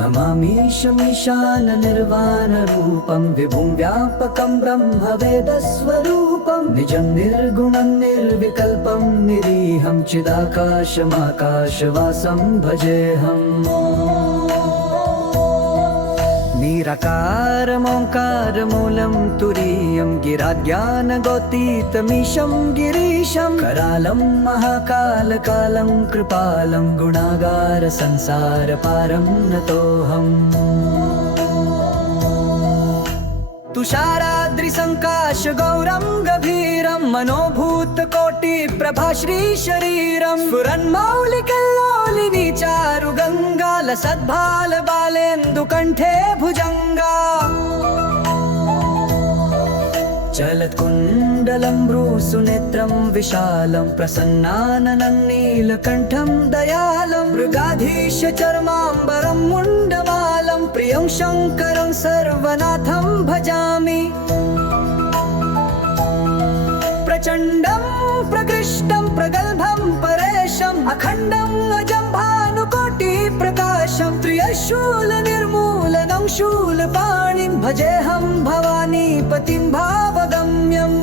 नमामीशमीशाननिर्वाणरूपं विभुं व्यापकं ब्रह्मवेदस्वरूपं निजं निर्गुणं निर्विकल्पं निरीहं चिदाकाशमाकाशवासं भजेऽहम् निराकारमोङ्कारमूलं तुरीयं गिराज्ञानगोतीतमीशं गिरीशं करालं महाकालकालं कृपालं गुणागार संसारपारं नतोऽहम् तुषाराद्रिसङ्काश गौरं गभीरं मनोभूतकोटिप्रभाश्रीशरीरं स्फुरन्मौलिकल्लोलिनी चारुगङ्गा लसद्भालबालेन्दुकण्ठे भुजङ्गा चलत्कुण्डलं भ्रूसुनेत्रं विशालं प्रसन्नाननं नीलकण्ठं दयालं मृगाधीशचर्माम्बरं मुण्डमालं प्रियं शङ्करं सर्वनाथं भजामि प्रचण्डं प्रकृष्टं प्रगल्भं परेशम् अखण्डम् अजं भानुकोटिप्रकाशं त्रियशूलनिर्मूलनं शूलपाणिं भजेऽहं भवानीपतिं भावगम्यम्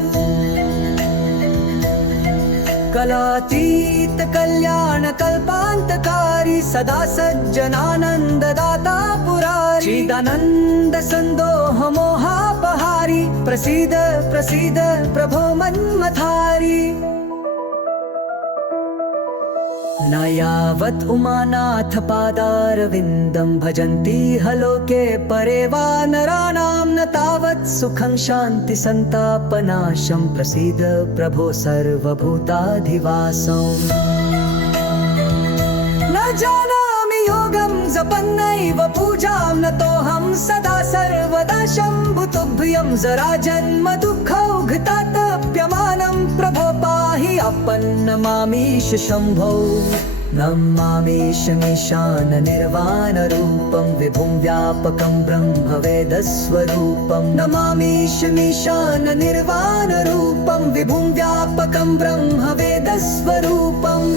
कलातीत कल्याण कल्पान्तकारी सदा सज्जनानन्ददाता पुरारी चिदानन्द सन्दोह मोहापहारी प्रसीद प्रसीद प्रभो मन्मथारी न यावत् उमानाथ पादारविन्दं भजन्ति हलोके परे वा नराणां न तावत् सुखं शान्ति सन्तापनाशं प्रसीद प्रभो सर्वभूताधिवासम् न जानामि योगं जपन्नैव पूजां नतोऽहं सदा सर्वदा शम्भुतुभ्यं जराजन्म दुःखौघतातप्यमानं प्रभो पाहि आपन्नमामीश शम्भो नमामीशमीशाननिर्वाणरूपं विभुं व्यापकं ब्रह्मवेदस्वरूपं नमामीशमीशाननिर्वाणरूपं विभुं व्यापकं ब्रह्मवेदस्वरूपम्